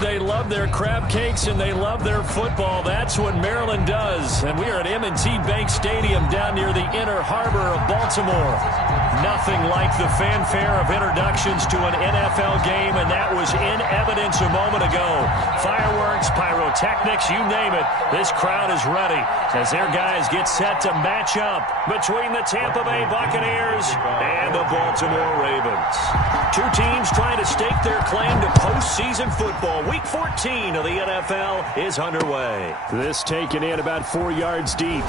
They love their crab cakes and they love their football. That's what Maryland does. And we are at M&T Bank Stadium down near the Inner Harbor of Baltimore. Nothing like the fanfare of introductions to an NFL game, and that was in evidence a moment ago. Fireworks, pyrotechnics, you name it. This crowd is ready as their guys get set to match up between the Tampa Bay Buccaneers and the Baltimore Ravens. Two teams trying to stake their claim to postseason football. Week 14 of the NFL is underway. This taken in about 4 yards deep.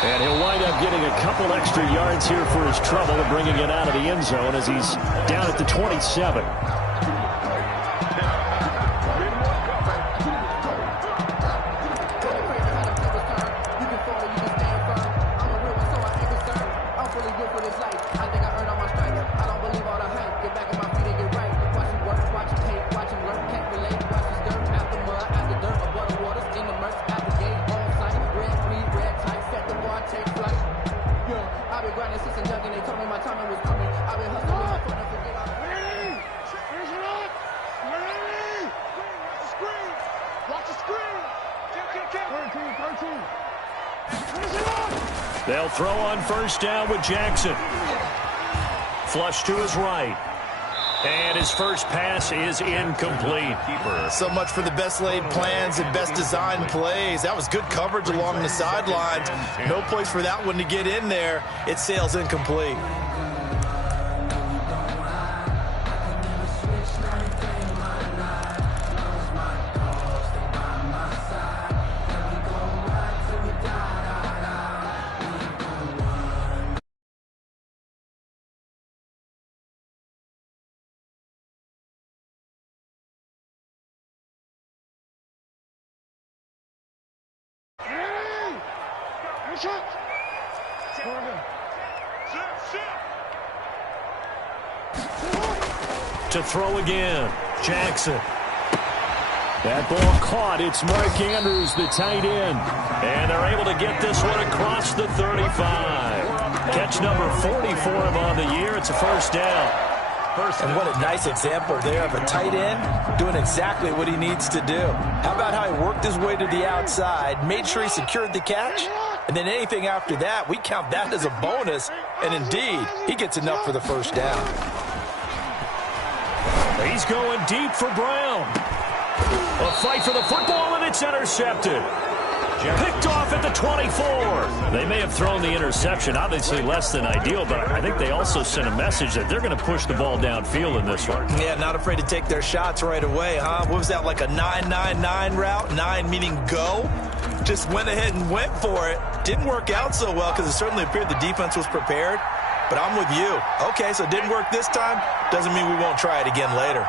And he'll wind up getting a couple extra yards here for his trouble and bringing it out of the end zone as he's down at the 27. They'll throw on first down with Jackson. Flush to his right. And his first pass is incomplete. So much for the best laid plans and best designed plays. That was good coverage along the sidelines. No place for that one to get in there. It sails incomplete. To throw again, Jackson. That ball caught. It's Mark Andrews, the tight end. And they're able to get this one across the 35. Catch number 40 for him on the year. It's a first down. And what a nice example there of a tight end doing exactly what he needs to do. How about how he worked his way to the outside, made sure he secured the catch, and then anything after that, we count that as a bonus. And indeed, he gets enough for the first down. He's going deep for Brown. A fight for the football, and it's intercepted. Picked off at the 24. They may have thrown the interception, obviously less than ideal, but I think they also sent a message that they're going to push the ball downfield in this one. Yeah, not afraid to take their shots right away, huh? What was that, like a 9-9-9 route? 9 meaning go? Just went ahead and went for it. Didn't work out so well because it certainly appeared the defense was prepared. But I'm with you. Okay, so it didn't work this time. Doesn't mean we won't try it again later.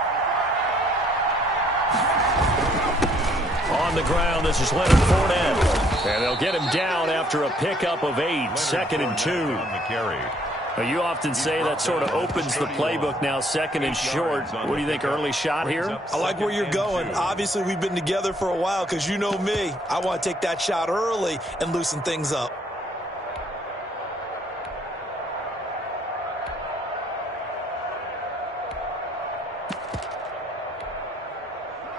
On the ground, this is Leonard Fournette. And they'll get him down after a pickup of 8, 2nd and 2. Now, you often say that sort of opens the playbook now, 2nd and short. What do you think, early shot here? I like where you're going. Obviously, we've been together for a while because you know me. I want to take that shot early and loosen things up.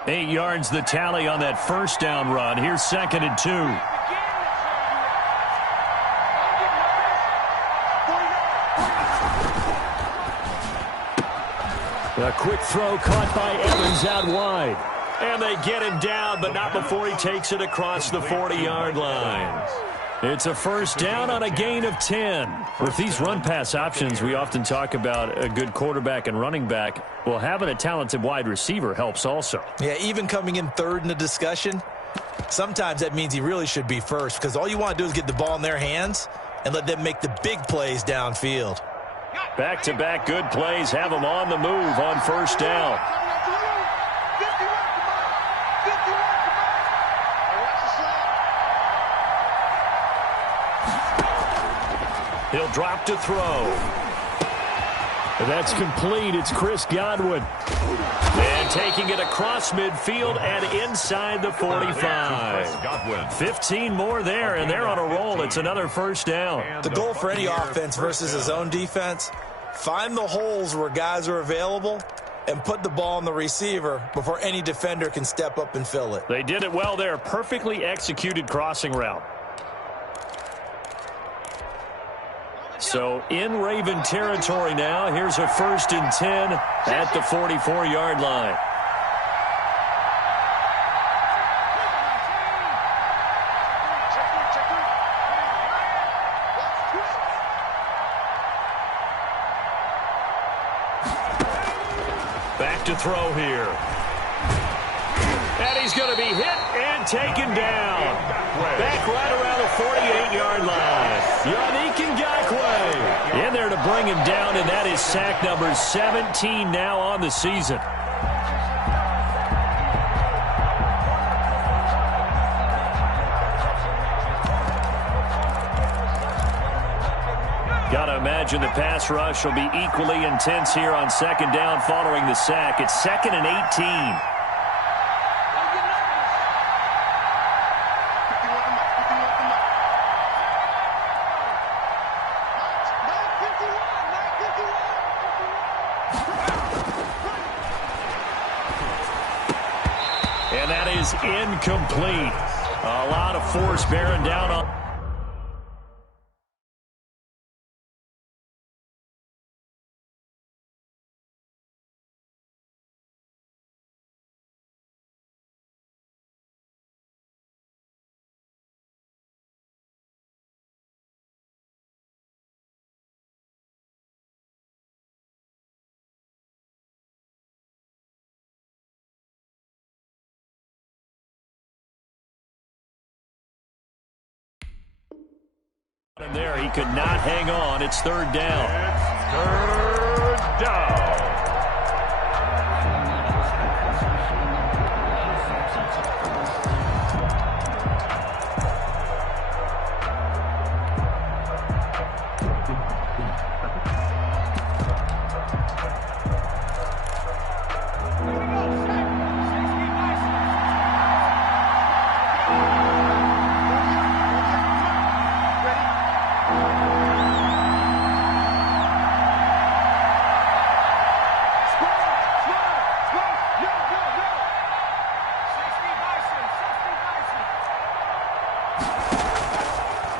Eight yards the tally on that first down run. Here's 2nd and 2. A quick throw caught by Evans out wide. And they get him down, but not before he takes it across the 40-yard line. It's a first down on a gain of 10. With these run-pass options, we often talk about a good quarterback and running back. Well, having a talented wide receiver helps also. Yeah, even coming in third in the discussion, sometimes that means he really should be first because all you want to do is get the ball in their hands and let them make the big plays downfield. Back-to-back good plays have them on the move on first down. He'll drop to throw. That's complete. It's Chris Godwin. And taking it across midfield and inside the 45. 15 more there, and they're on a roll. It's another first down. The goal for any offense versus his own defense, find the holes where guys are available and put the ball on the receiver before any defender can step up and fill it. They did it well there. Perfectly executed crossing route. So in Raven territory now. Here's a 1st and 10 at the 44-yard line. Back to throw here. And he's going to be hit and taken down. Back right around the 48-yard line. Yannick Ngakoue in there to bring him down, and that is sack number 17 now on the season. Got to imagine the pass rush will be equally intense here on 2nd down following the sack. It's 2nd and 18. And that is incomplete. A lot of force bearing down on. And there, he could not hang on. It's 3rd down. It's 3rd down.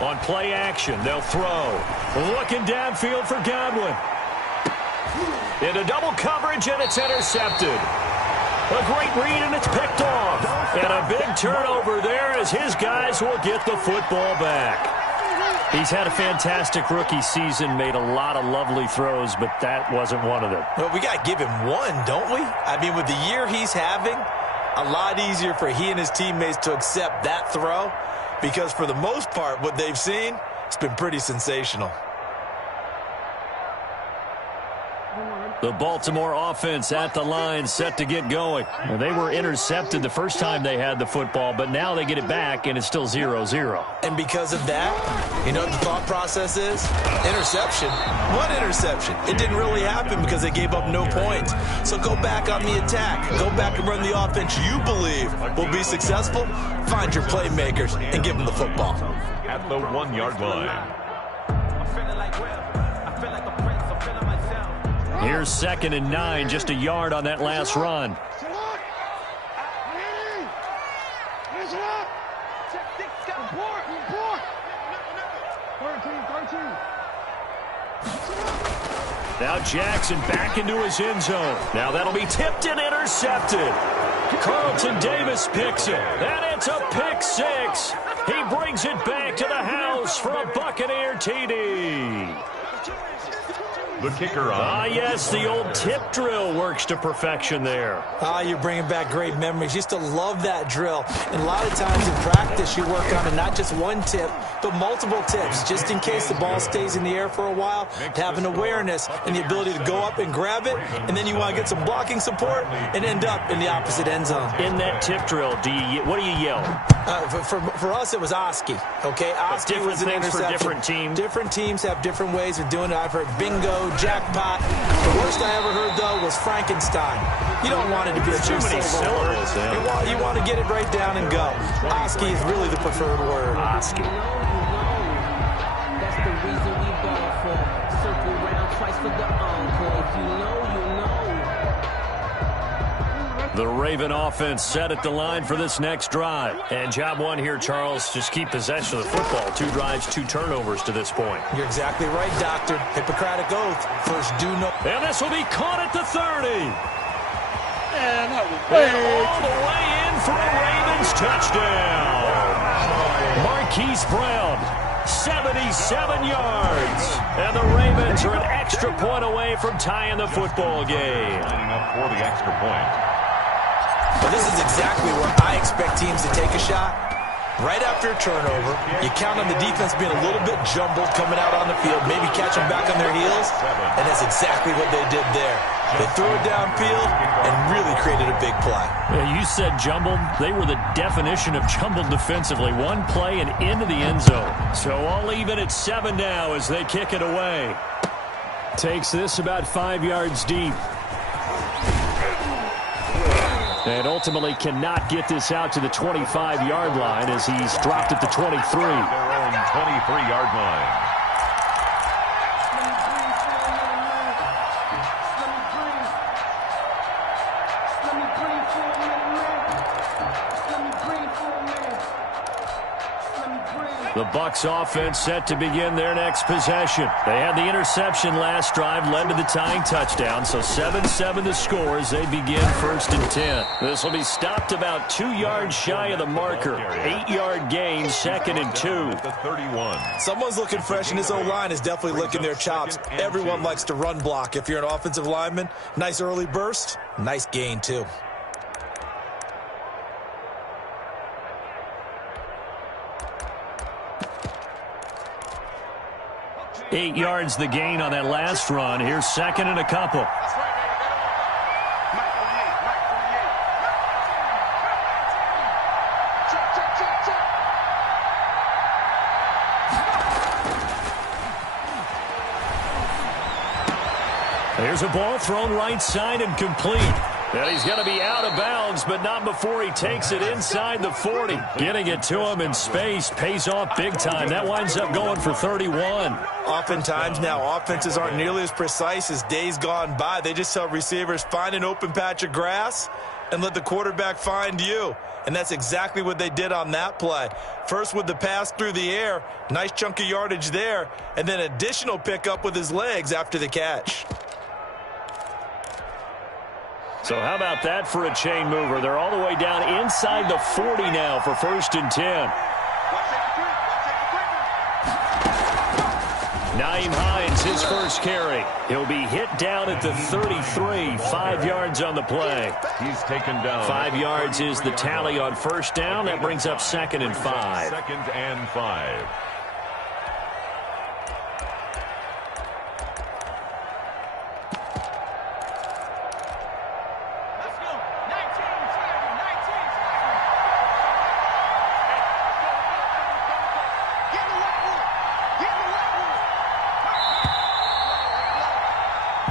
On play action, they'll throw. Looking downfield for Godwin. Into double coverage, and it's intercepted. A great read, and it's picked off. And a big turnover there as his guys will get the football back. He's had a fantastic rookie season, made a lot of lovely throws, but that wasn't one of them. Well, we got to give him one, don't we? I mean, with the year he's having, a lot easier for he and his teammates to accept that throw. Because for the most part, what they've seen, it's been pretty sensational. The Baltimore offense at the line, set to get going. Well, they were intercepted the first time they had the football, but now they get it back, and it's still 0-0. And because of that, you know what the thought process is? Interception. What interception? It didn't really happen because they gave up no points. So go back on the attack. Go back and run the offense you believe will be successful. Find your playmakers and give them the football. At the 1-yard line. Here's 2nd and 9, just a yard on that last run. Now Jackson back into his end zone. Now that'll be tipped and intercepted. Carlton Davis picks it. And it's a pick 6. He brings it back to the house for a Buccaneer TD. The kicker on. Yes, the old tip drill works to perfection there. You're bringing back great memories. Used to love that drill. And a lot of times in practice, you work on it, not just one tip, but multiple tips, just in case the ball stays in the air for a while, to have an awareness and the ability to go up and grab it, and then you want to get some blocking support and end up in the opposite end zone. In that tip drill, what do you yell? For us, it was Oski. Okay, Oski was an interception. For different teams. Different teams have different ways of doing it. I've heard bingo, jackpot. The worst I ever heard, though, was Frankenstein. You don't want it to be too many syllables. You want to get it right down and go. Oski is really the preferred word. Oski. That's the reason we ball for. Circle round twice for the encore. If you know, you know. The Raven offense set at the line for this next drive. And job one here, Charles, just keep possession of the football. 2 drives, 2 turnovers to this point. You're exactly right, Doctor. Hippocratic oath. First do no. And this will be caught at the 30. Man, that was big. All the way in for a Ravens touchdown. Marquise Brown, 77 yards. And the Ravens are an extra point away from tying the football game. Lining up for the extra point. Well, this is exactly where I expect teams to take a shot. Right after a turnover, you count on the defense being a little bit jumbled coming out on the field, maybe catch them back on their heels, and that's exactly what they did there. They threw it downfield and really created a big play. Yeah, you said jumbled. They were the definition of jumbled defensively. One play and into the end zone. So all even at 7 now as they kick it away. Takes this about 5 yards deep. And ultimately cannot get this out to the 25-yard line as he's dropped at the 23. Their own 23-yard line. The Bucs offense set to begin their next possession. They had the interception last drive, led to the tying touchdown, so 7-7 the score as they begin 1st and 10. This will be stopped about 2 yards shy of the marker. 8-yard gain, 2nd and 2. The 31. Someone's looking fresh, and his O-line is definitely licking their chops. Everyone likes to run block. If you're an offensive lineman, nice early burst, nice gain too. Eight yards the gain on that last run. Here's 2nd and a couple. There's a ball thrown right side and complete. And he's going to be out of bounds, but not before he takes it inside the 40. Getting it to him in space pays off big time. That winds up going for 31. Oftentimes now, offenses aren't nearly as precise as days gone by. They just tell receivers, find an open patch of grass and let the quarterback find you. And that's exactly what they did on that play. First with the pass through the air, nice chunk of yardage there, and then additional pickup with his legs after the catch. So how about that for a chain mover? They're all the way down inside the 40 now for 1st and 10. Naeem Hines, his first carry. He'll be hit down at the 33, 5 yards on the play. He's taken down. 5 yards is the tally on 1st down. That brings up 2nd and 5. 2nd and 5.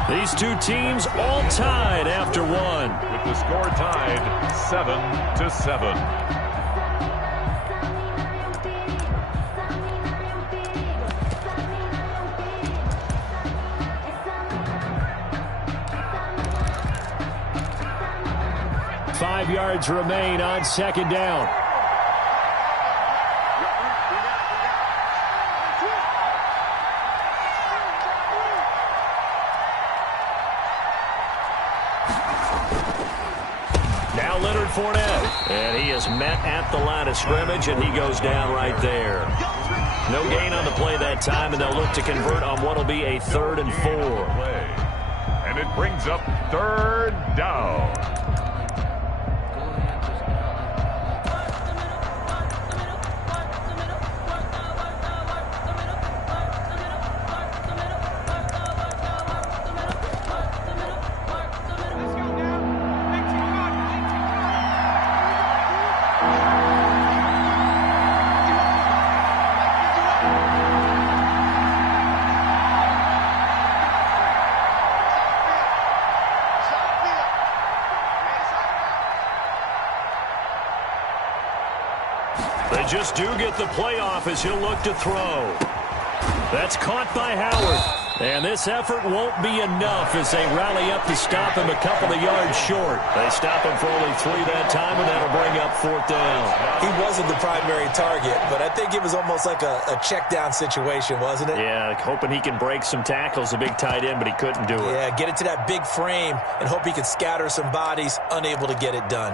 These two teams all tied after one. With the score tied 7-7. Five yards remain on 2nd down. And he is met at the line of scrimmage, and he goes down right there. No gain on the play that time, and they'll look to convert on what will be a 3rd and 4. And it brings up 3rd down. They just do get the playoff as he'll look to throw. That's caught by Howard. And this effort won't be enough as they rally up to stop him a couple of yards short. They stop him for only 3 that time, and that'll bring up 4th down. He wasn't the primary target, but I think it was almost like a check down situation, wasn't it? Yeah, hoping he can break some tackles, a big tight end, but he couldn't do it. Yeah, get it to that big frame and hope he can scatter some bodies, unable to get it done.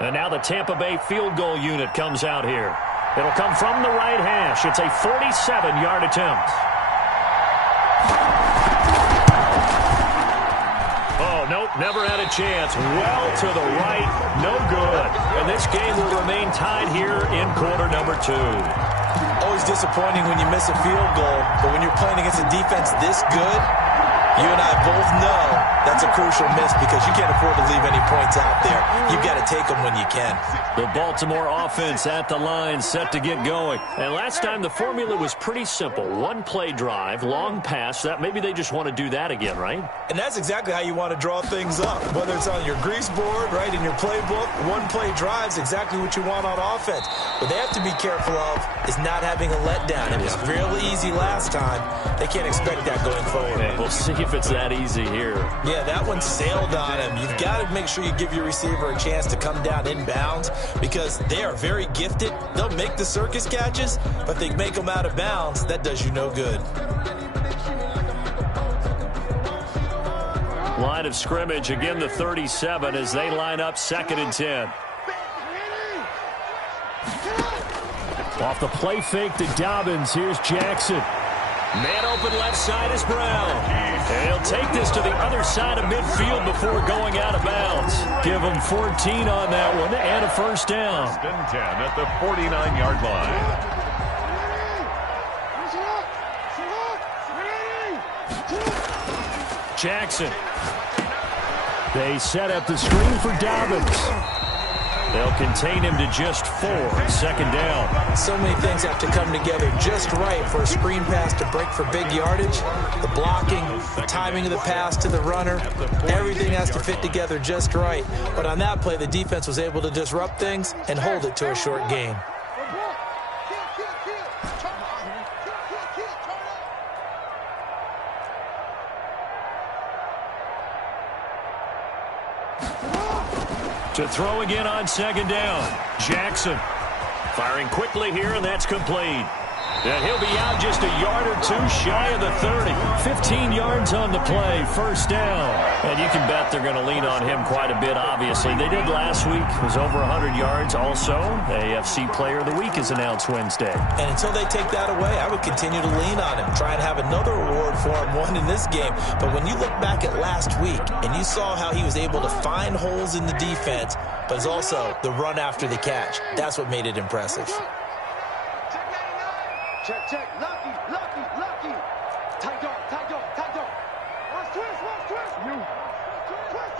And now the Tampa Bay field goal unit comes out here. It'll come from the right hash. It's a 47-yard attempt. Oh, nope, never had a chance. Well to the right, no good. And this game will remain tied here in quarter number 2. Always disappointing when you miss a field goal, but when you're playing against a defense this good, you and I both know that's a crucial miss because you can't afford to leave any points out there. You've got to take them when you can. The Baltimore offense at the line, set to get going. And last time the formula was pretty simple. 1-play drive, long pass. That maybe they just want to do that again, right? And that's exactly how you want to draw things up. Whether it's on your grease board, right, in your playbook, 1-play drive's exactly what you want on offense. What they have to be careful of is not having a letdown. It was real easy last time. They can't expect that going forward. Okay, we'll see if it's that easy here. Yeah, that one sailed on him. You've got to make sure you give your receiver a chance to come down inbounds because they are very gifted. They'll make the circus catches, but they make them out of bounds. That does you no good. Line of scrimmage, again the 37 as they line up 2nd and 10. Off the play fake to Dobbins, here's Jackson. Man open left side is Brown. And he'll take this to the other side of midfield before going out of bounds. Give him 14 on that one and a 1st down. 10 at the 49-yard line. Jackson. They set up the screen for Dobbins. They'll contain him to just 4. 2nd down. So many things have to come together just right for a screen pass to break for big yardage. The blocking, the timing of the pass to the runner, everything has to fit together just right. But on that play, the defense was able to disrupt things and hold it to a short gain. To throw again on 2nd down. Jackson firing quickly here, and that's complete. And he'll be out just a yard or 2 shy of the 30. 15 yards on the play, 1st down. And you can bet they're going to lean on him quite a bit, obviously. They did last week. It was over 100 yards. Also, AFC Player of the Week is announced Wednesday. And until they take that away, I would continue to lean on him. Try and have another reward for him, one in this game. But when you look back at last week, and you saw how he was able to find holes in the defense, but it's also the run after the catch. That's what made it impressive. Check, check. Lucky, lucky, lucky. Tight dog, tight dog, tight dog. Watch twist, watch twist. You. Twist,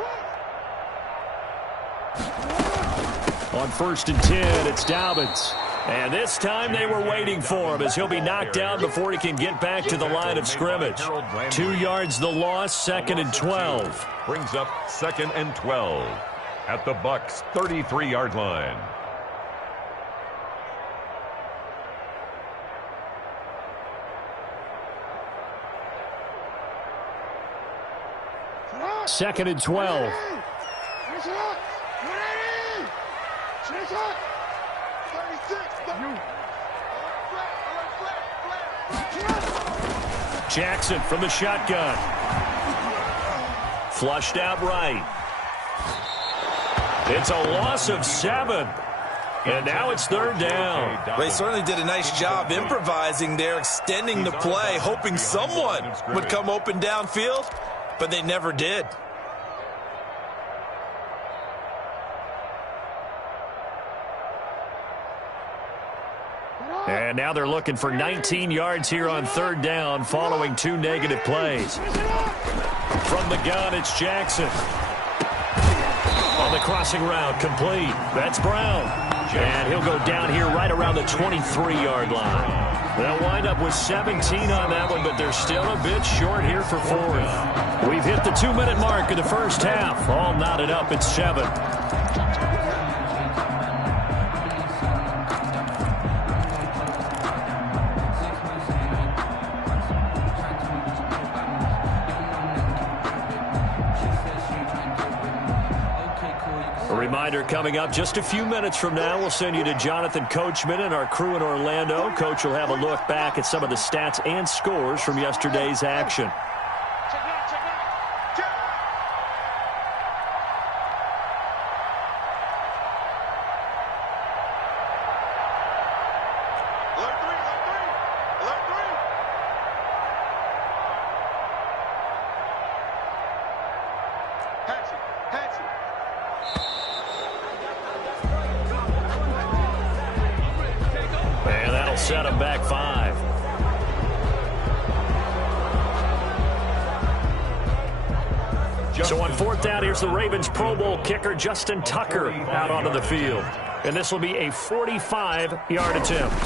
twist. On 1st and 10, it's Dobbins. And this time they were waiting for him as he'll be knocked down before he can get back to the line of scrimmage. 2 yards the loss, 2nd and 12. Brings up 2nd and 12 at the Bucs' 33-yard line. Second and 12. Jackson from the shotgun. Flushed out right. It's a loss of 7. And now it's 3rd down. They certainly did a nice job improvising there, extending the play, hoping someone would come open downfield, but they never did. And now they're looking for 19 yards here on 3rd down following 2 negative plays. From the gun, it's Jackson. On the crossing route, complete. That's Brown. And he'll go down here right around the 23-yard line. They'll wind up with 17 on that one, but they're still a bit short here for fourth. We've hit the 2-minute mark of the first half. All knotted up at 7. Reminder coming up just a few minutes from now, we'll send you to Jonathan Coachman and our crew in Orlando. Coach will have a look back at some of the stats and scores from yesterday's action. Set him back 5. So on fourth down, here's the Ravens Pro Bowl kicker Justin Tucker out onto the field. And this will be a 45-yard attempt.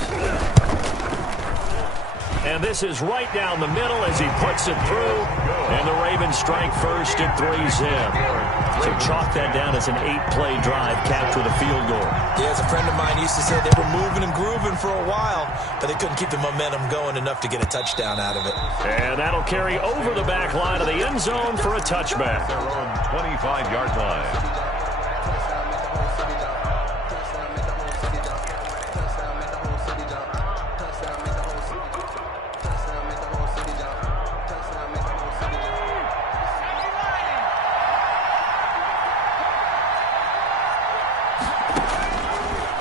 And this is right down the middle as he puts it through. And the Ravens strike first and 3's in. So chalk that down as an 8-play drive capped with a field goal. Yeah, as a friend of mine used to say, they were moving and grooving for a while, but they couldn't keep the momentum going enough to get a touchdown out of it. And that'll carry over the back line of the end zone for a touchback. Their own 25-yard line.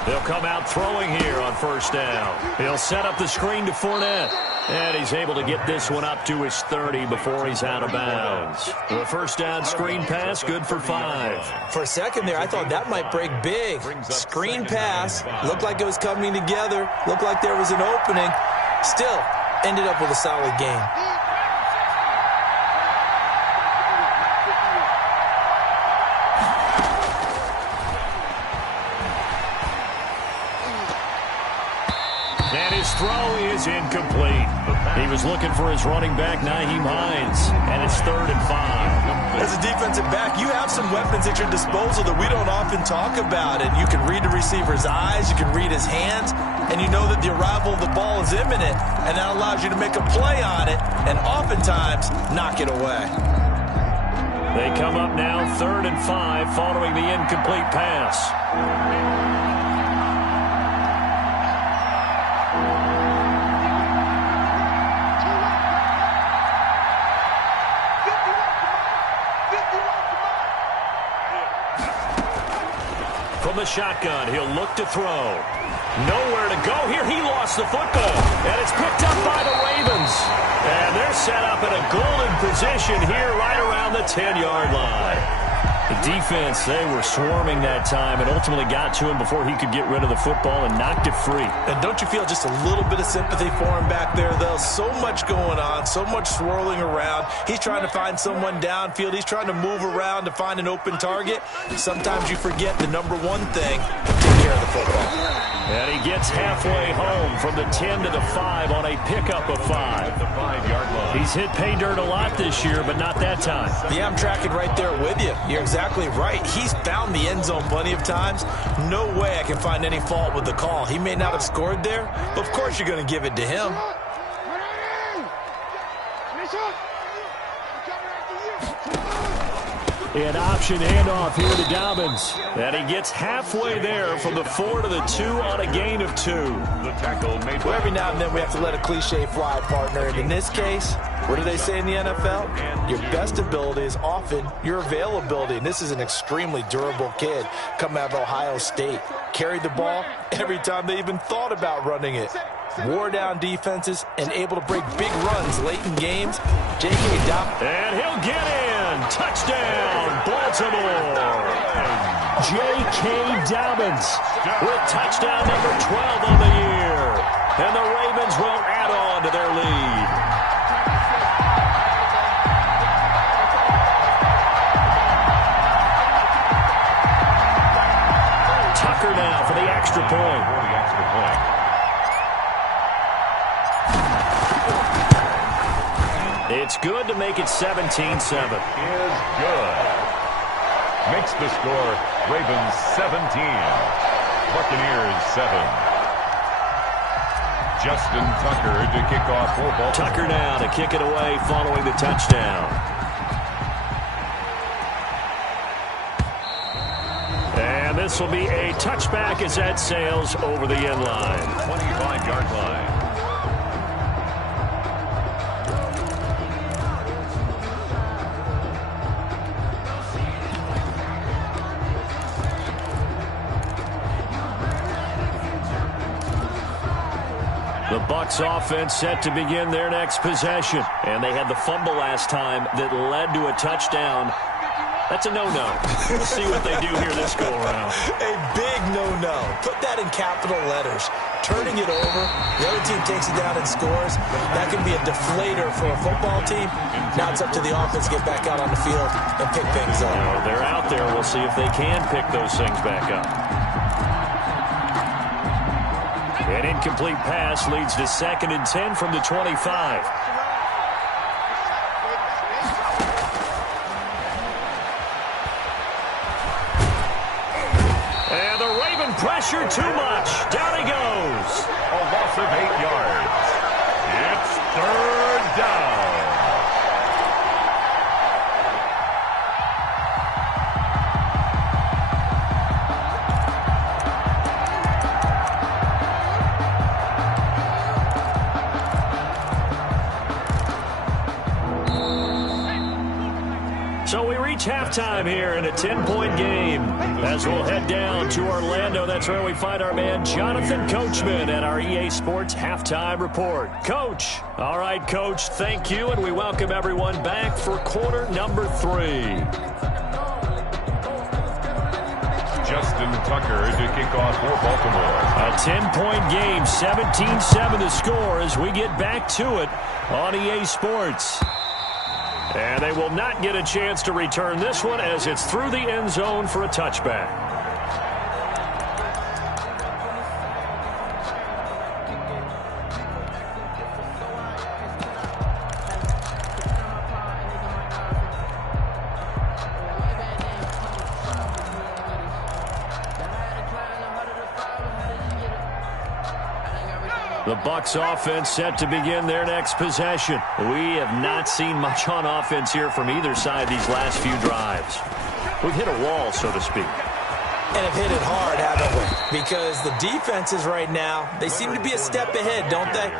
They'll come out throwing here on first down. He'll set up the screen to Fournette. And he's able to get this one up to his 30 before he's out of bounds. The first down screen pass, good for 5. For a second there, I thought that might break big. Screen pass, looked like it was coming together, looked like there was an opening. Still, ended up with a solid gain. And his throw is incomplete. He was looking for his running back, Nyheim Hines, and it's 3rd and 5. As a defensive back, you have some weapons at your disposal that we don't often talk about. And you can read the receiver's eyes, you can read his hands, and you know that the arrival of the ball is imminent, and that allows you to make a play on it and oftentimes knock it away. They come up now 3rd and 5 following the incomplete pass. From the shotgun, he'll look to throw. Nowhere to go here. He lost the football, and it's picked up by the Ravens. And they're set up in a golden position here right around the 10-yard line. The defense, they were swarming that time and ultimately got to him before he could get rid of the football and knocked it free. And don't you feel just a little bit of sympathy for him back there, though? So much going on, so much swirling around. He's trying to find someone downfield. He's trying to move around to find an open target. Sometimes you forget the number one thing, take care of the football. And he gets halfway home from the 10 to the 5 on a pickup of 5. The 5-yard line. He's hit pay dirt a lot this year, but not that time. Yeah, I'm tracking right there with you. You're exactly right. He's found the end zone plenty of times. No way I can find any fault with the call. He may not have scored there, but of course you're going to give it to him. An option handoff here to Dobbins. And he gets halfway there from the 4 to the 2 on a gain of 2. The tackle made. Well, every now and then we have to let a cliche fly, partner. And in this case, what do they say in the NFL? Your best ability is often your availability. And this is an extremely durable kid coming out of Ohio State. Carried the ball every time they even thought about running it. Wore down defenses and able to break big runs late in games. J.K. Dobbins. And he'll get in. Touchdown, Baltimore. J.K. Dobbins with touchdown number 12 on the year. And the Ravens will add on to their lead. Tucker now for the extra It's good to make it 17-7. Is good. Makes the score Ravens 17, Buccaneers 7. Justin Tucker to kick off for Baltimore. Tucker now to kick it away following the touchdown. And this will be a touchback as that sails over the end line. 25-yard line. The Bucs offense set to begin their next possession. And they had the fumble last time that led to a touchdown. That's a no-no. We'll see what they do here this go-around. A big no-no. Put that in capital letters. Turning it over, the other team takes it down and scores. That can be a deflator for a football team. Now it's up to the offense to get back out on the field and pick things up. Well, they're out there. We'll see if they can pick those things back up. An incomplete pass leads to 2nd and 10 from the 25. And the Raven pressure too much. Down he goes. A loss of 8 yards. It's 3rd down. So we reach halftime here in a 10-point game. As we'll head down to Orlando, that's where we find our man Jonathan Coachman at our EA Sports Halftime Report. Coach. All right, Coach, thank you, and we welcome everyone back for quarter number 3. Justin Tucker to kick off for Baltimore. A 10-point game, 17-7 the score as we get back to it on EA Sports. And they will not get a chance to return this one as it's through the end zone for a touchback. The Bucs offense set to begin their next possession. We have not seen much on offense here from either side these last few drives. We've hit a wall, so to speak. And have hit it hard, haven't we? Because the defenses right now, they seem to be a step ahead, don't they?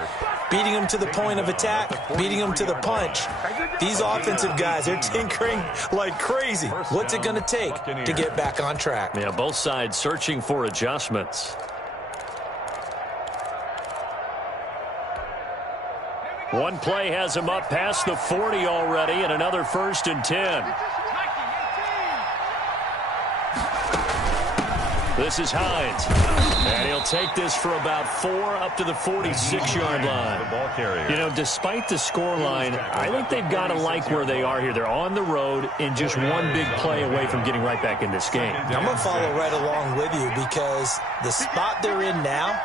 Beating them to the point of attack, beating them to the punch. These offensive guys, they're tinkering like crazy. What's it going to take to get back on track? Yeah, both sides searching for adjustments. One play has him up past the 40 already, and another 1st and 10. This is Hines. And he'll take this for about 4 up to the 46-yard line. You know, despite the scoreline, I think they've got to like where they are here. They're on the road and just one big play away from getting right back in this game. I'm going to follow right along with you because the spot they're in now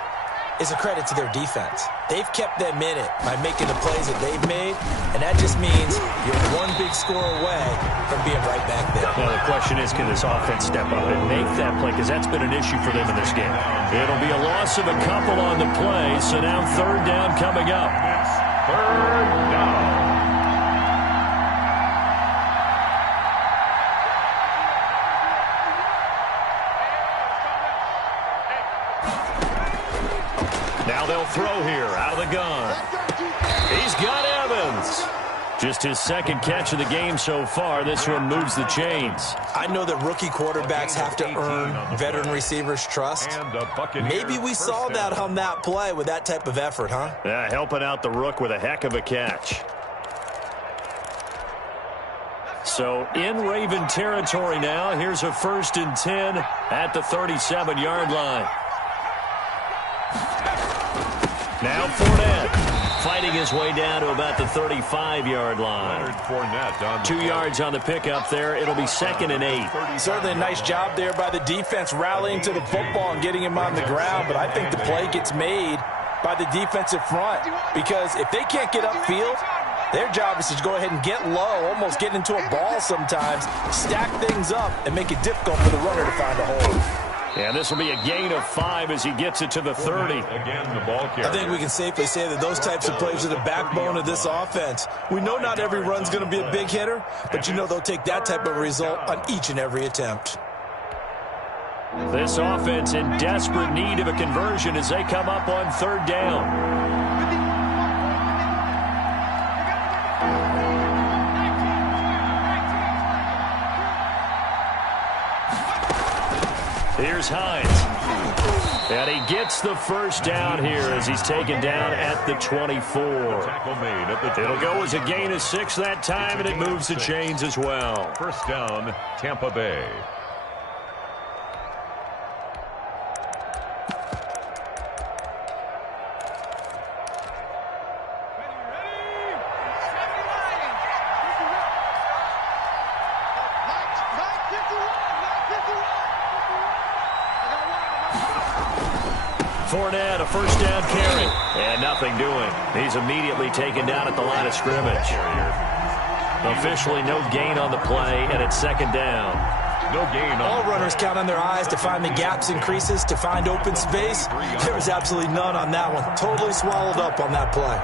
is a credit to their defense. They've kept them in it by making the plays that they've made, and that just means you're one big score away from being right back there. Now, the question is, can this offense step up and make that play? Because that's been an issue for them in this game. It'll be a loss of a couple on the play, so now 3rd down coming up. It's 3rd down. Now they'll throw here out of the gun. He's got Evans. Just his 2nd catch of the game so far. This one moves the chains. I know that rookie quarterbacks have to earn veteran receivers' trust. Maybe we saw that on that play with that type of effort, huh? Yeah, helping out the rook with a heck of a catch. So in Raven territory now. Here's a 1st and 10 at the 37-yard line. Now Fournette fighting his way down to about the 35-yard line. 2 yards on the pickup there. It'll be 2nd and 8. Certainly a nice job there by the defense rallying to the football and getting him on the ground, but I think the play gets made by the defensive front because if they can't get upfield, Their job is to go ahead and get low, almost get into a ball sometimes, stack things up, and make it difficult for the runner to find a hole. And this will be a gain of 5 as he gets it to the 30. Again, the ball carrier. I think we can safely say that those types of plays are the backbone of this offense. We know not every run's going to be a big hitter, but you know they'll take that type of result on each and every attempt. This offense in desperate need of a conversion as they come up on 3rd down. Here's Hines. And he gets the first down here as he's taken down at the 24. It'll go as a gain of 6 that time, and it moves the chains as well. First down, Tampa Bay. Fournette, a first down carry. And nothing doing. He's immediately taken down at the line of scrimmage. Officially no gain on the play, and it's 2nd down. No gain. All runners count on their eyes to find the gaps and creases, to find open space. There was absolutely none on that one. Totally swallowed up on that play.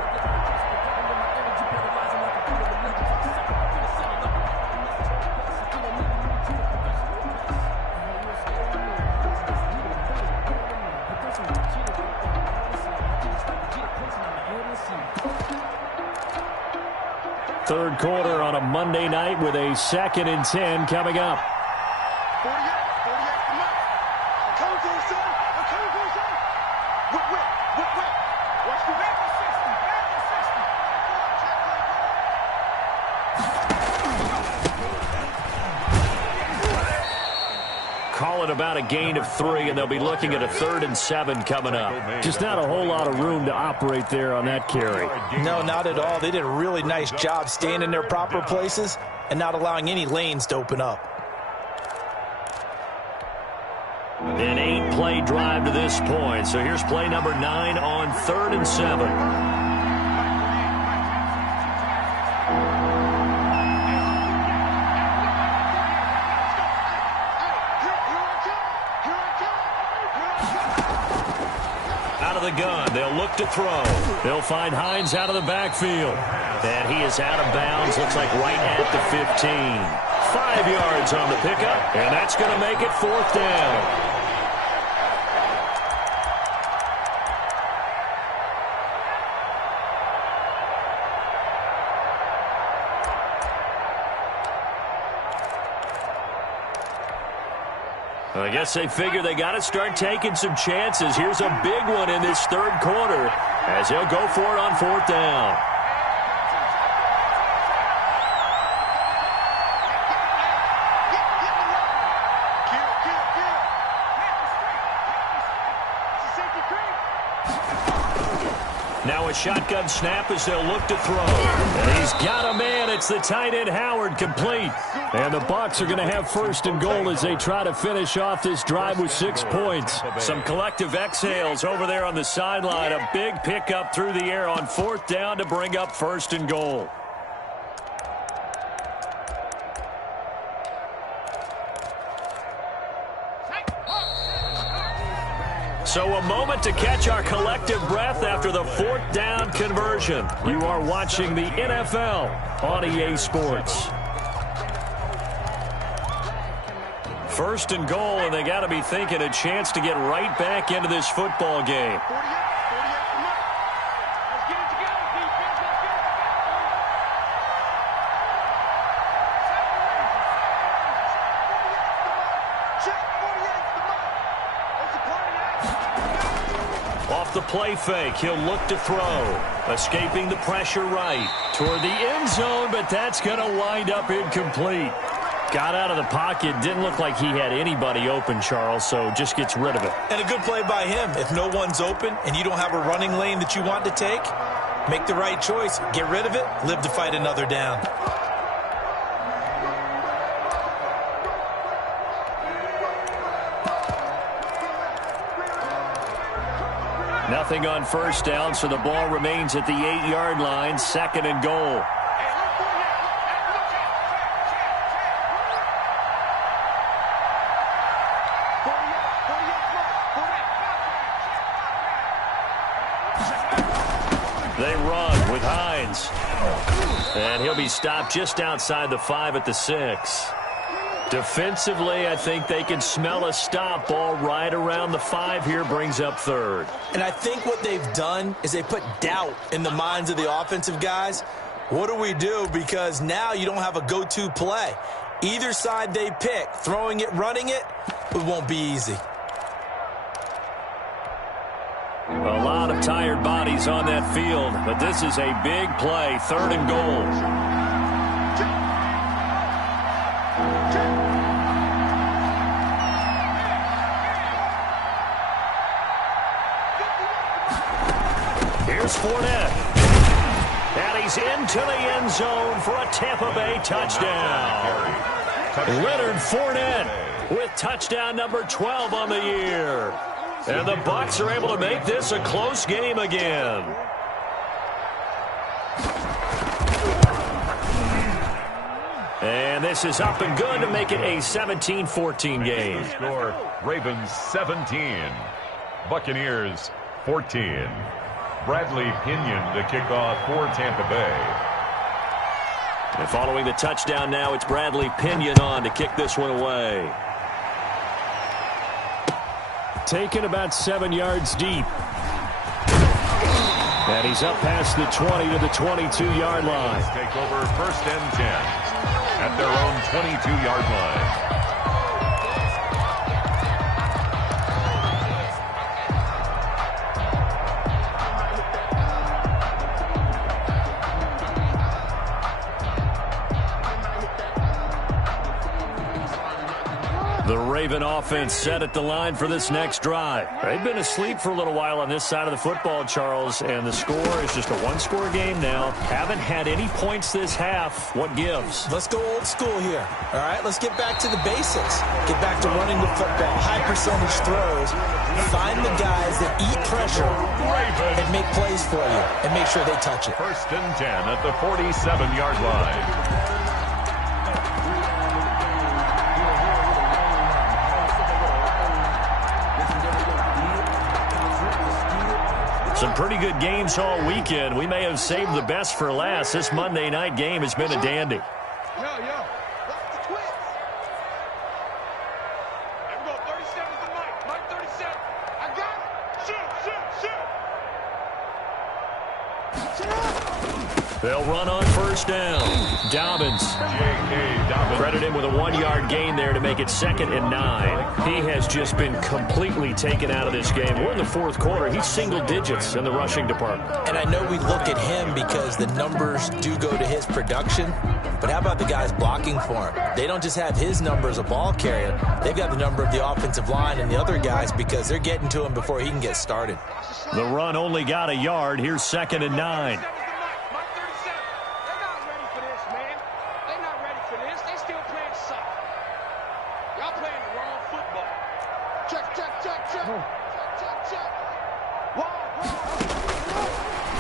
Third quarter on a Monday night with a 2nd and 10 coming up. 48, come on. I'm coming for you, son. I'm coming for you, son. Whip. Watch the back of 60. Call it about a gain of 3, and they'll be looking at a 3rd and 7 coming up. Just not a whole lot of room to operate there on that carry. No, not at all. They did a really nice job staying in their proper places and not allowing any lanes to open up. An 8-play drive to this point. So here's play number 9 on 3rd and 7. The gun. They'll look to throw. They'll find Hines out of the backfield. And he is out of bounds. Looks like right at the 15. 5 yards on the pickup. And that's going to make it 4th down. I guess they figure they got to start taking some chances. Here's a big one in this 3rd quarter as they'll go for it on 4th down. Now a shotgun snap as they'll look to throw. And he's got a man. It's the tight end Howard, complete. And the Bucs are going to have 1st and goal as they try to finish off this drive with 6 points. Some collective exhales over there on the sideline. A big pickup through the air on 4th down to bring up 1st and goal. So a moment to catch our collective breath after the 4th down conversion. You are watching the NFL on EA Sports. 1st and goal, and they got to be thinking a chance to get right back into this football game. 48, come on. Let's get it together, defense. Let's get it together. Check 48, come on. What's the party at? Off the play fake, he'll look to throw. Escaping the pressure right toward the end zone, but that's going to wind up incomplete. Got out of the pocket. Didn't look like he had anybody open, Charles, so just gets rid of it. And a good play by him. If no one's open and you don't have a running lane that you want to take, make the right choice. Get rid of it. Live to fight another down. Nothing on 1st down, so the ball remains at the 8-yard line. 2nd and goal. They run with Hines. And he'll be stopped just outside the 5 at the 6. Defensively, I think they can smell a stop. Ball right around the 5 here, brings up 3rd. And I think what they've done is they put doubt in the minds of the offensive guys. What do we do? Because now you don't have a go-to play. Either side they pick, throwing it, running it, it won't be easy. A lot of tired bodies on that field, but this is a big play, 3rd and goal. Here's Fournette. And he's into the end zone for a Tampa Bay touchdown. Leonard Fournette with touchdown number 12 on the year. And the Bucs are able to make this a close game again. And this is up and good to make it a 17-14 game. Score, Ravens 17, Buccaneers 14. Bradley Pinion to kick off for Tampa Bay. And following the touchdown now, it's Bradley Pinion on to kick this one away. Taken about 7 yards deep. And he's up past the 20 to the 22-yard line. Take over 1st and 10 at their own 22-yard line. The Raven offense set at the line for this next drive. They've been asleep for a little while on this side of the football, Charles, and the score is just a one-score game now. Haven't had any points this half. What gives? Let's go old school here. All right, let's get back to the basics. Get back to running the football, high percentage throws. Find the guys that eat pressure and make plays for you and make sure they touch it. 1st and 10 at the 47-yard line. Some pretty good games all weekend. We may have saved the best for last. This Monday night game has been a dandy. Yo, what's the twist? Here we go, 37's the Mike 37. I got it. Shoot. They'll run on 1st down. Dobbins. Credit him with a 1-yard gain there to make it 2nd and 9. He has just been completely taken out of this game. We're in the 4th quarter. He's single digits in the rushing department. And I know we look at him because the numbers do go to his production, but how about the guys blocking for him? They don't just have his number as a ball carrier. They've got the number of the offensive line and the other guys because they're getting to him before he can get started. The run only got a yard. Here's 2nd and 9.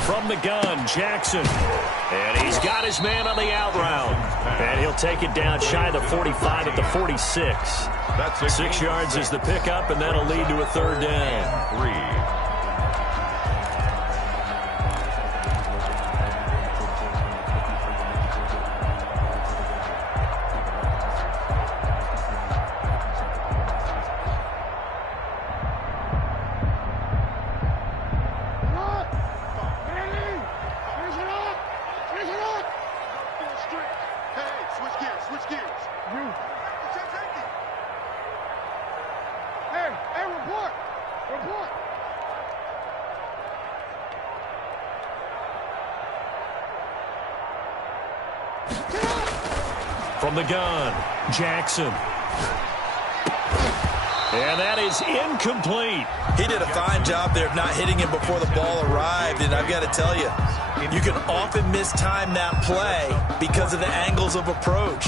From the gun, Jackson. And he's got his man on the out route. And he'll take it down shy of the 45 at the 46. 6 yards is the pickup, and that'll lead to a 3rd down. 3. From the gun, Jackson. And that is incomplete. He did a fine job there of not hitting him before the ball arrived, and I've got to tell you, you can often mistime that play because of the angles of approach.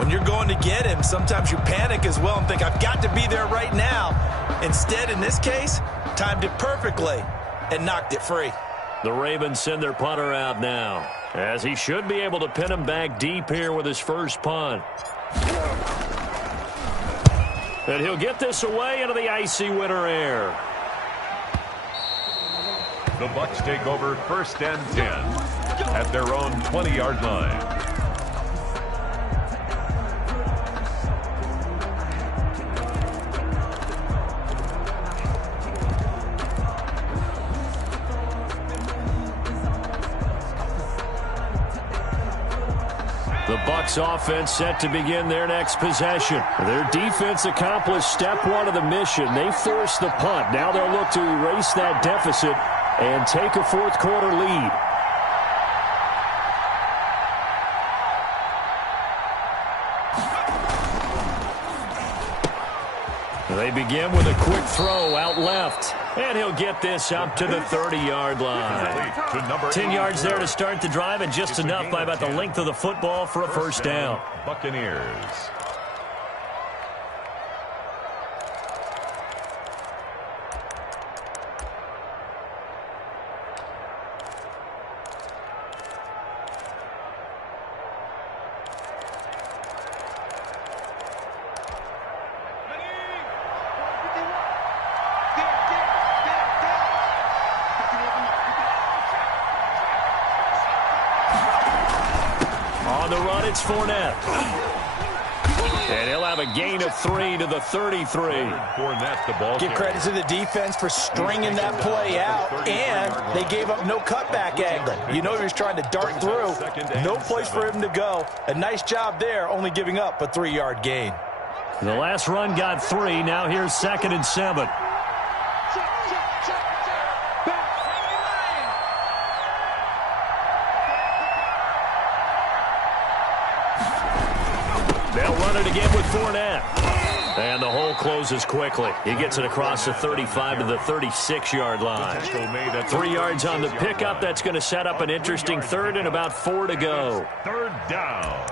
When you're going to get him, sometimes you panic as well and think, I've got to be there right now. Instead, in this case, timed it perfectly and knocked it free. The Ravens send their punter out now, as he should be able to pin him back deep here with his first punt. And he'll get this away into the icy winter air. The Bucs take over 1st and 10 at their own 20-yard line. The Bucs offense set to begin their next possession. Their defense accomplished step one of the mission. They forced the punt. Now they'll look to erase that deficit and take a fourth quarter lead. They begin with a quick throw out left. And he'll get this up to the 30-yard line. 10 yards there to start the drive, and just enough by about the length of the football for a first down. Buccaneers. On the run, it's Fournette. And he'll have a gain of 3 to the 33. Give credit to the defense for stringing that play out, and they gave up no cutback angle. You know he was trying to dart through. No place for him to go. A nice job there, only giving up a 3-yard gain. The last run got 3. Now here's 2nd and 7. They'll run it again with Fournette. And the hole closes quickly. He gets it across the 35 to the 36-yard line. 3 yards on the pickup. That's going to set up an interesting third and about 4 to go. Third down.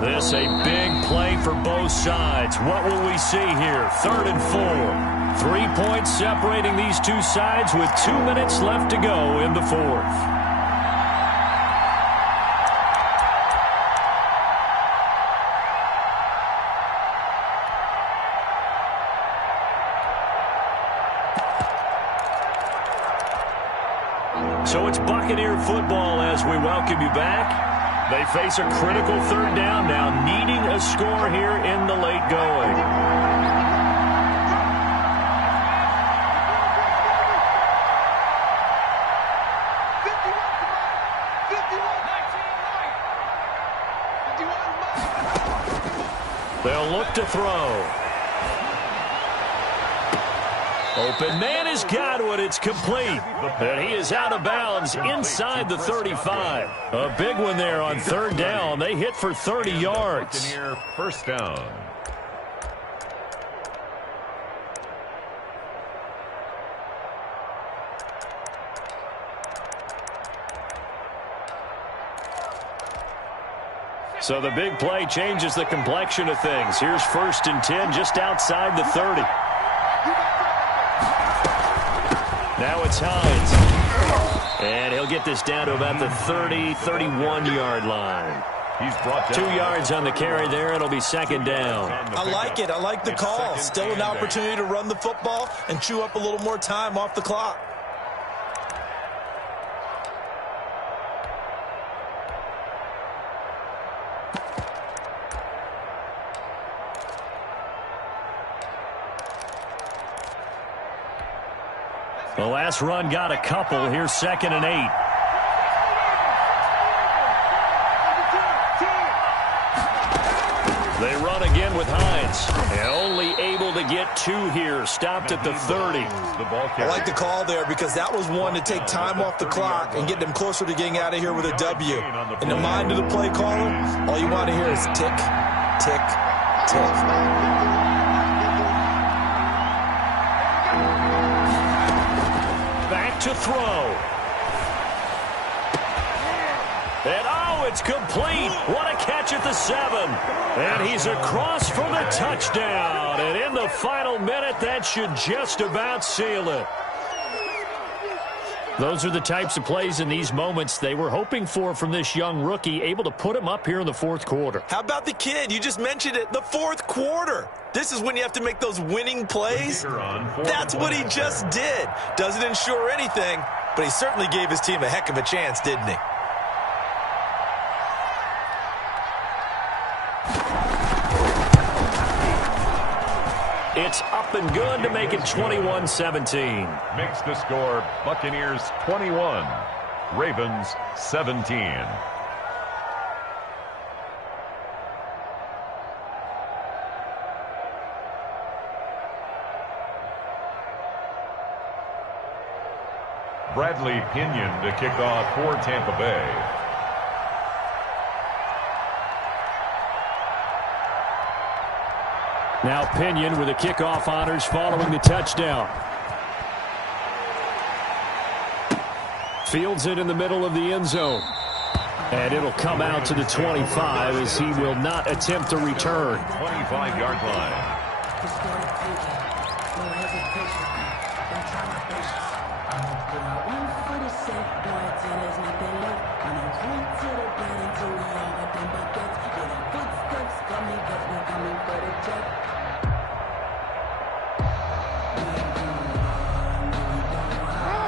This a big play for both sides. What will we see here? 3rd and 4. 3 points separating these two sides with 2 minutes left to go in the fourth. So it's Buccaneer football as we welcome you back. They face a critical 3rd down now, needing a score here in the late going. They'll look to throw. Open man has got it. It's complete. And he is out of bounds inside the 35. A big one there on 3rd down. They hit for 30 yards. First down. So the big play changes the complexion of things. Here's 1st and 10 just outside the 30. Now it's Hines. And he'll get this down to about the 30, 31-yard line. He's brought down 2 yards on the carry there. It'll be 2nd down. I like it. I like the call. Still an opportunity to run the football and chew up a little more time off the clock. The last run got a couple. Here's 2nd and 8. They run again with Hines. And only able to get 2 here. Stopped at the 30. I like the call there because that was one to take time off the clock and get them closer to getting out of here with a W. In the mind of the play caller, all you want to hear is tick, tick, tick. To throw. And it's complete. What a catch at the 7. And he's across for the touchdown. And in the final minute, that should just about seal it. Those are the types of plays in these moments they were hoping for from this young rookie, able to put him up here in the fourth quarter. How about the kid? You just mentioned it, the fourth quarter. This is when you have to make those winning plays. That's what he just did. Doesn't ensure anything, but he certainly gave his team a heck of a chance, didn't he? It's up and good to make it 21-17. Makes the score Buccaneers 21, Ravens 17. Bradley Pinion to kick off for Tampa Bay. Now Pinion with the kickoff honors following the touchdown. Fields it in the middle of the end zone. And it'll come out to the 25 as he will not attempt to return. 25-yard line.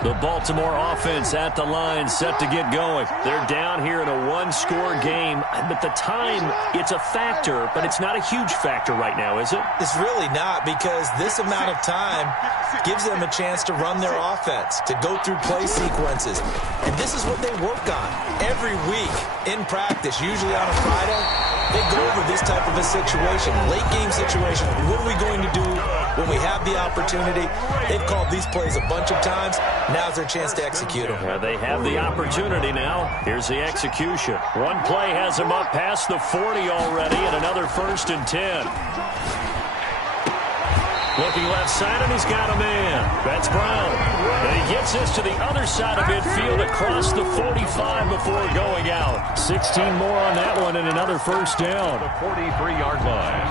The Baltimore offense at the line, set to get going. They're down here in a one-score game, but the time, it's a factor, but it's not a huge factor right now, is it? It's really not, because this amount of time gives them a chance to run their offense, to go through play sequences. And this is what they work on every week in practice, usually on a Friday. They go over this type of a situation, late game situation. What are we going to do when we have the opportunity? They've called these plays a bunch of times. Now's their chance to execute them. Yeah, they have the opportunity now. Here's the execution. One play has him up past the 40 already, and another 1st and 10. Looking left side, and he's got a man. That's Brown. And he gets this to the other side of midfield across the 45 before going out. 16 more on that one, and another 1st down. The 43-yard line.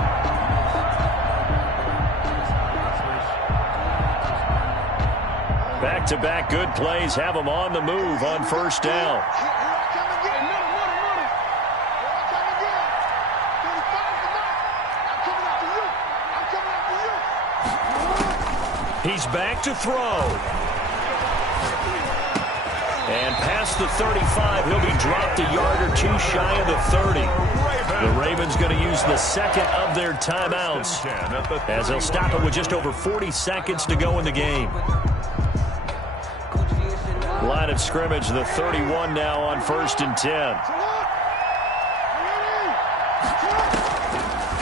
Back-to-back good plays have them on the move on 1st down. He's back to throw. And past the 35, he'll be dropped a yard or two shy of the 30. The Ravens going to use the second of their timeouts as they'll stop it with just over 40 seconds to go in the game. Line of scrimmage, the 31 now on 1st and 10.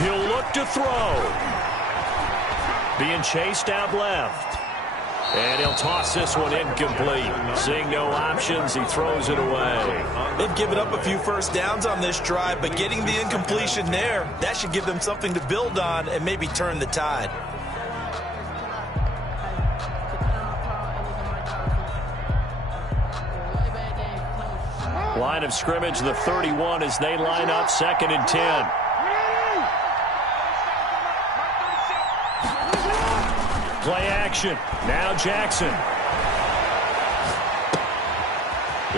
He'll look to throw. Being chased out left. And he'll toss this one incomplete. Seeing no options, he throws it away. They've given up a few 1st downs on this drive, but getting the incompletion there, that should give them something to build on and maybe turn the tide. Line of scrimmage, the 31 as they line up 2nd and 10. Play action. Now Jackson.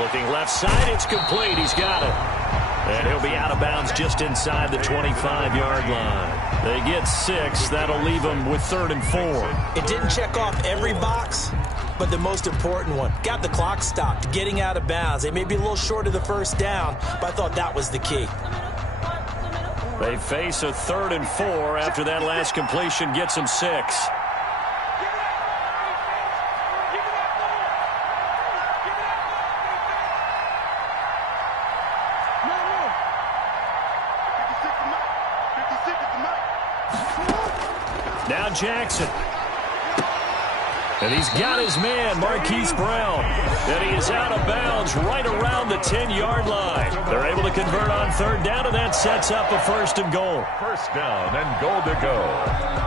Looking left side. It's complete. He's got it. And he'll be out of bounds just inside the 25-yard line. They get 6. That'll leave them with 3rd and 4. It didn't check off every box, but the most important one. Got the clock stopped, getting out of bounds. They may be a little short of the 1st down, but I thought that was the key. They face a 3rd and 4 after that last completion gets them 6. Now Jackson. And he's got his man, Marquise Brown. And he is out of bounds right around the 10-yard line. They're able to convert on 3rd down, and that sets up a 1st and goal. 1st down and goal to go.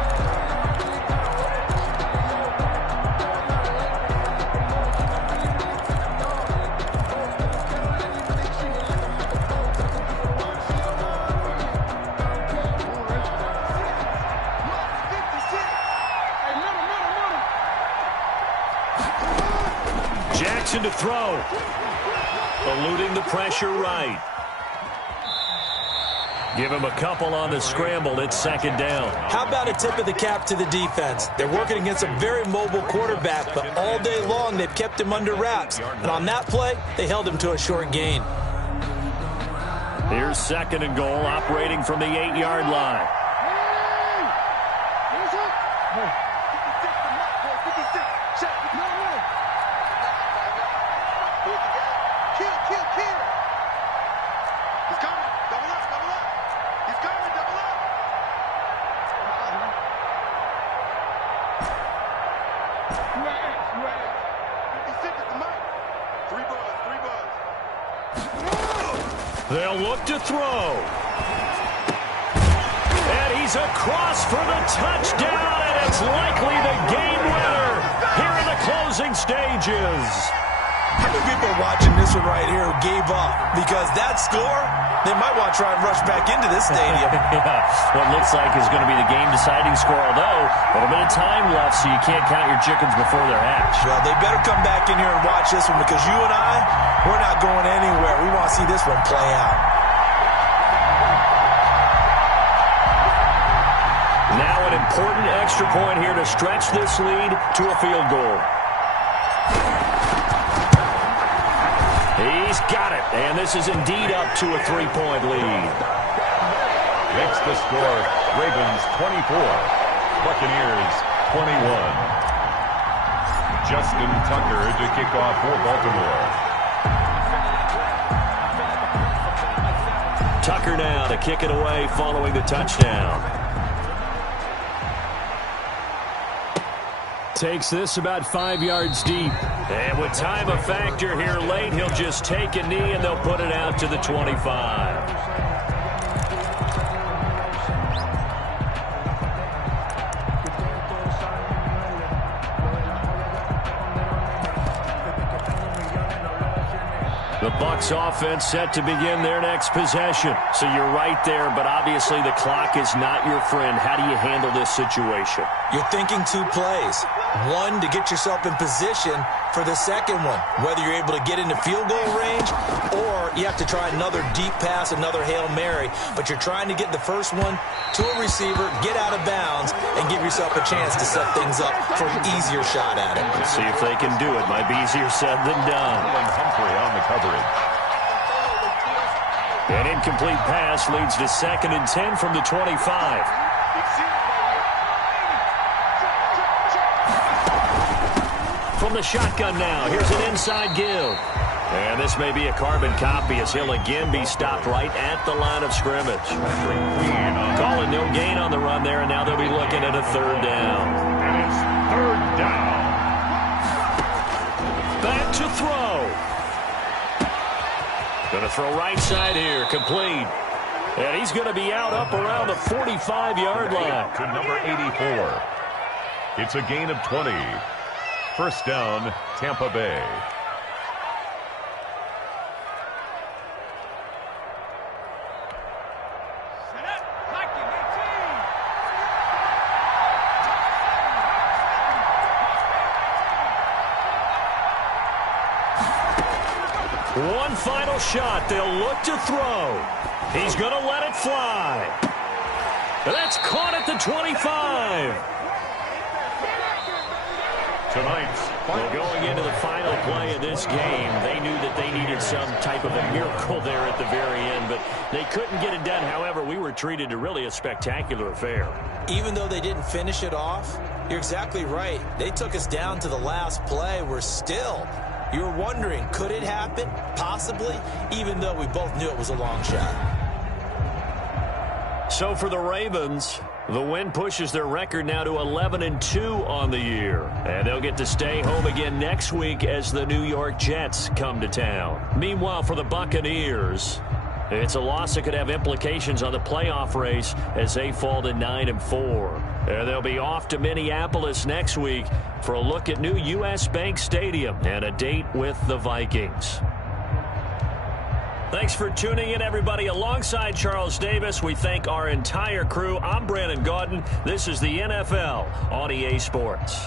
Jackson to throw. Eluding the pressure right. Give him a couple on the scramble. It's second down. How about a tip of the cap to the defense? They're working against a very mobile quarterback, but all day long they've kept him under wraps. And on that play, they held him to a short gain. Here's second and goal, operating from the 8-yard line. They'll look to throw. And he's across for the touchdown, and it's likely the game winner here in the closing stages. How many people are watching this one right here who gave up? Because that score, they might want to try and rush back into this stadium. Yeah, what looks like is going to be the game-deciding score, although a little bit of time left, so you can't count your chickens before they're hatched. Well, they better come back in here and watch this one, because you and I, we're not going anywhere. We want to see this one play out. Now an important extra point here to stretch this lead to a field goal. He's got it, and this is indeed up to a 3-point lead. Makes the score Ravens 24, Buccaneers 21. Justin Tucker to kick off for Baltimore. Tucker now to kick it away following the touchdown. Takes this about 5 yards deep. And with time a factor here late, he'll just take a knee and they'll put it out to the 25. The Bucs offense set to begin their next possession. So you're right there, but obviously the clock is not your friend. How do you handle this situation? You're thinking 2 plays. One, to get yourself in position for the second one, whether you're able to get into field goal range or you have to try another deep pass, another Hail Mary. But you're trying to get the first one to a receiver, get out of bounds, and give yourself a chance to set things up for an easier shot at it. Let's see if they can do it. Might be easier said than done. Humphrey on the coverage. An incomplete pass leads to 2nd and 10 from the 25. From the shotgun now, here's an inside give. And this may be a carbon copy as he'll again be stopped right at the line of scrimmage. Calling no gain on the run there, and now they'll be looking at a 3rd down. And it's 3rd down. Back to throw. Going to throw right side here, complete. And he's going to be out up around the 45-yard line. To number 84. It's a gain of 20. 1st down, Tampa Bay. One final shot. They'll look to throw. He's going to let it fly. That's caught at the 25. Tonight's Well, going into the final play of this game, they knew that they needed some type of a miracle there at the very end, but they couldn't get it done. However, we were treated to really a spectacular affair. Even though they didn't finish it off, you're exactly right. They took us down to the last play. We're still, you're wondering, could it happen? Possibly, even though we both knew it was a long shot. So for the Ravens, the win pushes their record now to 11-2 on the year. And they'll get to stay home again next week as the New York Jets come to town. Meanwhile, for the Buccaneers, it's a loss that could have implications on the playoff race as they fall to 9-4. And they'll be off to Minneapolis next week for a look at new U.S. Bank Stadium and a date with the Vikings. Thanks for tuning in, everybody. Alongside Charles Davis, we thank our entire crew. I'm Brandon Gaudin. This is the NFL on EA Sports.